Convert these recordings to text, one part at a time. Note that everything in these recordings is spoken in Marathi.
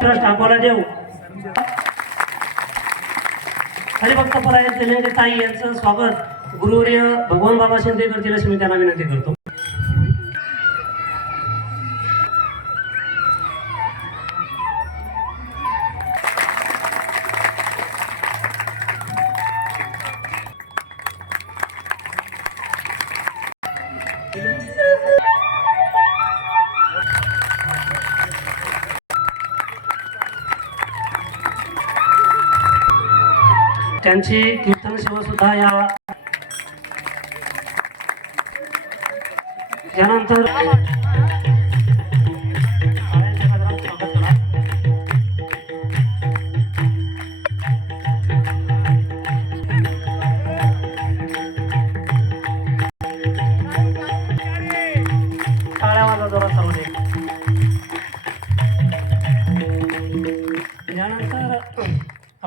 ट्रस्ट अकोला देव हरिभक्त परायण दिलेले ताई यांचं स्वागत. गुरुवर्य भगवान बाबा शिंदे करतील अशी मी त्यांना विनंती करतो. त्यांची कीर्तन सेवा सुद्धा या यानंतर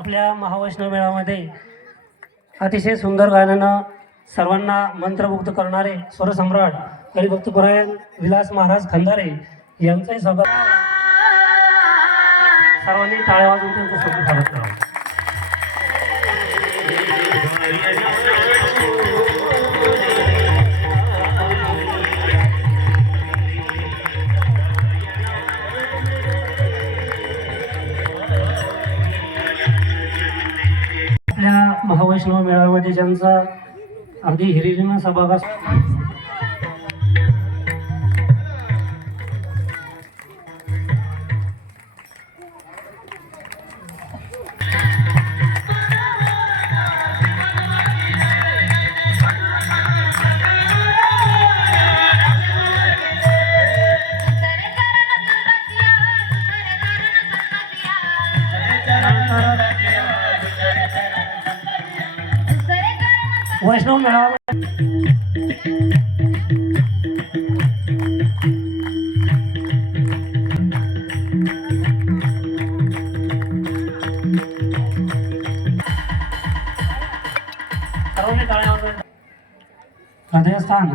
आपल्या महावैष्णव मेळामध्ये अतिशय सुंदर गाण्यानं सर्वांना मंत्रमुग्ध करणारे स्वरसम्राट हरिभक्तपरायण विलास महाराज खंदारे यांचंही स्वागत सर्वांनी टाळ्या वाजून त्यांचं स्वागत करावं. वैष्णव मेळाव्यामध्ये म्हणजे ज्यांचा अगदी हिरिरीनं सहभाग असतो वैष्णव मेळावा. हृदयस्थान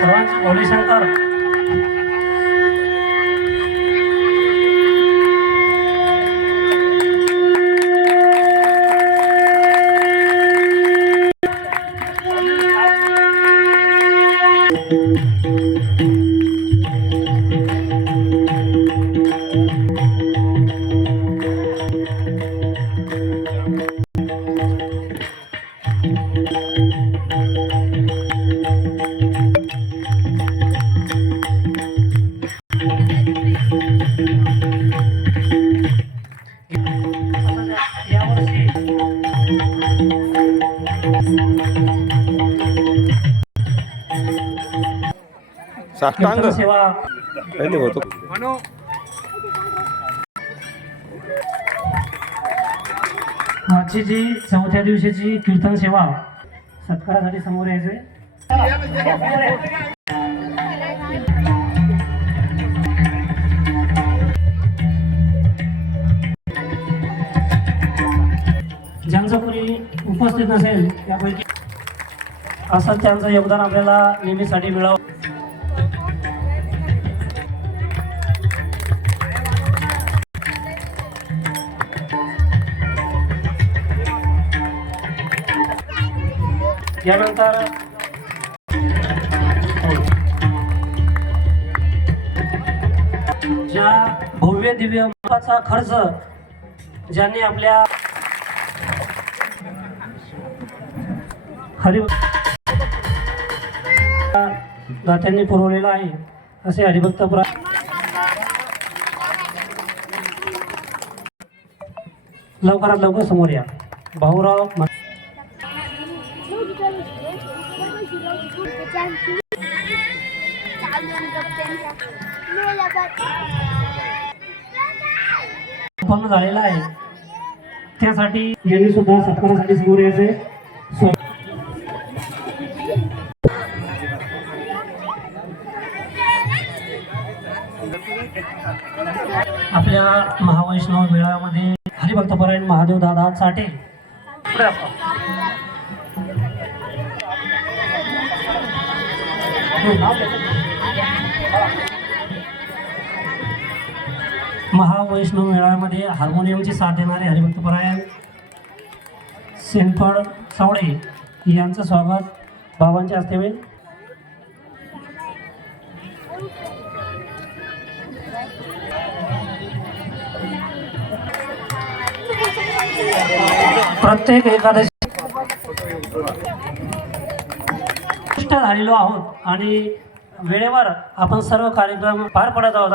सर्वांची भोले साष्टांग कीर्तन सेवा पहिले होतो आजची जी चौथ्या दिवशीची कीर्तन सेवा सत्कारासाठी समोर यायचे उपस्थित असेल त्यापैकी. असं त्यांचं योगदान आपल्याला नेहमीसाठी मिळावं. यानंतर ज्या भव्य दिव्य खर्च ज्यांनी आपल्या हरि दात्यांनी पुरवलेला आहे असे हरिभक्त प्रा लवकरात लवकर समोर या. भाऊराव झालेला आहे. त्यासाठी यांनी सुद्धा सत्कारासाठी समोर यायचे आपल्या महावैष्णव मेळाव्यामध्ये हरिभक्तपरायण महादेव दादा साठे महावैष्णव मेळाव्यामध्ये हार्मोनियमची साथ देणारे हरिभक्तपरायण सेनफळ सावळे यांचं स्वागत बाबांच्या हस्ते होईल. प्रत्येक एकादशी झालेलो आहोत आणि वेळेवर आपण सर्व कार्यक्रम पार पडत आहोत.